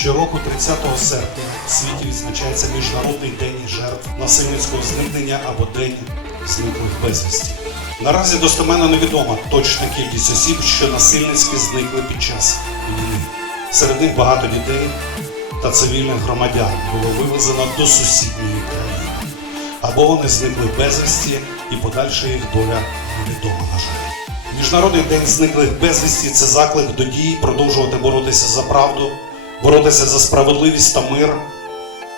Щороку 30 серпня в світі відзначається Міжнародний день жертв насильницького зникнення або День зниклих безвісті. Наразі достеменно невідома точна кількість осіб, що насильницьки зникли під час війни. Серед них багато дітей та цивільних громадян було вивезено до сусідньої країни. Або вони зникли безвісті і подальша їх доля невідома, на жаль. Міжнародний день зниклих безвісті це заклик до дій продовжувати боротися за правду, боротися за справедливість та мир,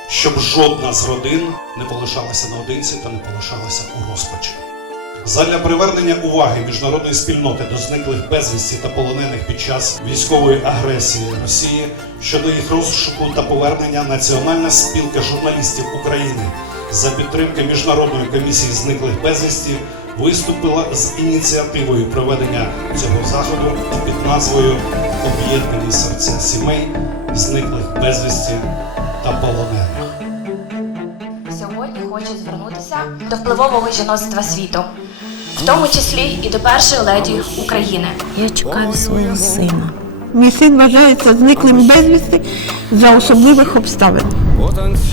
щоб жодна з родин не полишалася наодинці та не полишалася у розпачі. Задля привернення уваги міжнародної спільноти до зниклих безвісті та полонених під час військової агресії Росії щодо їх розшуку та повернення Національна спілка журналістів України за підтримки Міжнародної комісії зниклих безвісті виступила з ініціативою проведення цього заходу під назвою Об'єднані серця сімей зниклих безвісті та полонених. Сьогодні хочу звернутися до впливового жіноцтва світу, в тому числі і до першої леді України. Я чекаю свого сина. Мій син вважається зниклим безвісти за особливих обставин.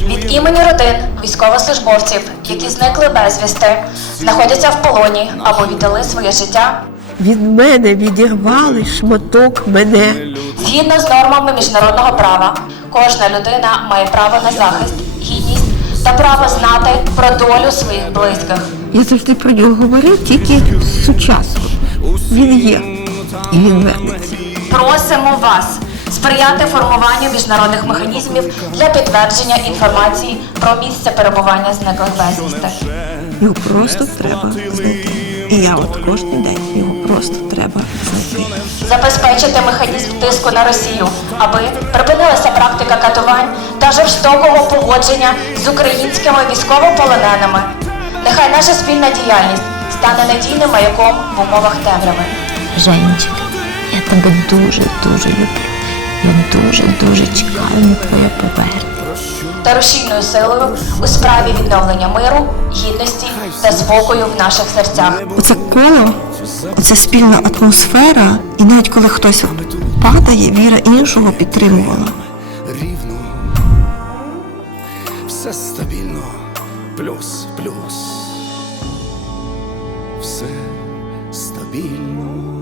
Від імені родин військовослужбовців, які зникли безвісти, знаходяться в полоні або віддали своє життя Від мене відірвали шматок мене. згідно з нормами міжнародного права. Кожна людина має право на захист, гідність та право знати про долю своїх близьких. Я завжди про нього говорю тільки сучасно. Він є і він вернеться. Просимо вас сприяти формуванню міжнародних механізмів для підтвердження інформації про місце перебування зниклих безвісти. Його просто треба знайти. І я от кожен день його просто треба знайти. забезпечити механізм тиску на Росію, аби припинилася практика катувань та жорстокого поводження з українськими військовополоненими. Нехай наша спільна діяльність стане надійним маяком в умовах темряви. Женчик, я тебе дуже дуже люблю. Я дуже дуже чекаю на твоє повернення. Та рушійною силою у справі відновлення миру, гідності та спокою в наших серцях. Оце коло, оця спільна атмосфера, і навіть коли хтось падає, віра іншого підтримувала. рівно, все стабільно, плюс, плюс, все стабільно.